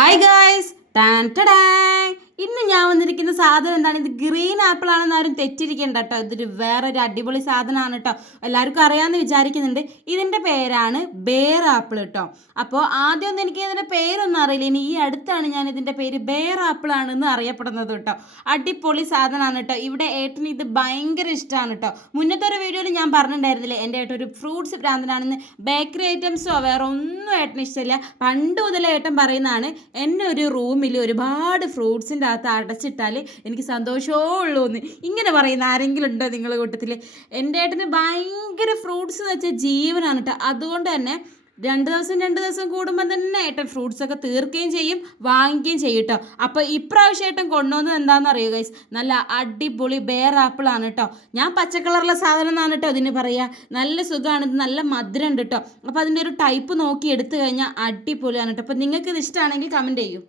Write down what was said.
Hi guys tan ടടാങ്. ഇന്ന് ഞാൻ വന്നിരിക്കുന്ന സാധനം എന്താണ്? ഇത് ഗ്രീൻ ആപ്പിൾ ആണെന്ന് ആരും തെറ്റിരിക്കണ്ട കേട്ടോ. ഇതൊരു വേറൊരു അടിപൊളി സാധനമാണ് കേട്ടോ. എല്ലാവർക്കും അറിയാമെന്ന് വിചാരിക്കുന്നുണ്ട്. ഇതിൻ്റെ പേരാണ് ബേർ ആപ്പിൾ കേട്ടോ. അപ്പോൾ ആദ്യമൊന്നും എനിക്ക് ഇതിൻ്റെ പേരൊന്നും അറിയില്ല. ഇനി ഈ അടുത്താണ് ഞാൻ ഇതിൻ്റെ പേര് ബേർ ആപ്പിൾ ആണെന്ന് അറിയപ്പെടുന്നത് കേട്ടോ. അടിപൊളി സാധനമാണ് കേട്ടോ. ഇവിടെ ഏട്ടന് ഇത് ഭയങ്കര ഇഷ്ടമാണ് കേട്ടോ. മുന്നത്തെ ഒരു വീഡിയോയിൽ ഞാൻ പറഞ്ഞിട്ടുണ്ടായിരുന്നില്ലേ എൻ്റെ ഏട്ടൻ ഒരു ഫ്രൂട്ട്സ് ഭ്രാന്തനാണെന്ന്. ബേക്കറി ഐറ്റംസോ വേറെ ഒന്നും ഏട്ടന് ഇഷ്ടമില്ല. പണ്ട് മുതലേ ഏട്ടൻ പറയുന്നതാണ്, എന്നെ ഒരു റൂമിൽ ഒരുപാട് ഫ്രൂട്ട്സിൻ്റെ അകത്ത് അടച്ചിട്ടാൽ എനിക്ക് സന്തോഷമേ ഉള്ളൂ എന്ന്. ഇങ്ങനെ പറയുന്ന ആരെങ്കിലും ഉണ്ടോ നിങ്ങളുടെ കൂട്ടത്തിൽ? എൻ്റെ ഏട്ടന് ഭയങ്കര ഫ്രൂട്ട്സ് എന്ന് വെച്ചാൽ ജീവനാണ് കേട്ടോ. അതുകൊണ്ട് തന്നെ രണ്ട് ദിവസം കൂടുമ്പോൾ തന്നെ ഏട്ടൻ ഫ്രൂട്ട്സൊക്കെ തീർക്കുകയും ചെയ്യും, വാങ്ങിക്കുകയും ചെയ്യും കേട്ടോ. അപ്പോൾ ഇപ്രാവശ്യം ഏട്ടൻ കൊണ്ടുവന്നത് എന്താണെന്ന് അറിയുക ഗൈസ്? നല്ല അടിപൊളി ബേർ ആപ്പിൾ ആണ് കേട്ടോ. ഞാൻ പച്ചക്കളറുള്ള സാധനം എന്നാണ് കേട്ടോ ഇതിന് പറയുക. നല്ല സുഖമാണ്, ഇത് നല്ല മധുരം ഉണ്ട് കേട്ടോ. അപ്പോൾ അതിൻ്റെ ഒരു ടൈപ്പ് നോക്കി എടുത്തു കഴിഞ്ഞാൽ അടിപൊളിയാണ് കേട്ടോ. അപ്പോൾ നിങ്ങൾക്ക് ഇത് ഇഷ്ടമാണെങ്കിൽ കമൻറ്റ് ചെയ്യൂ.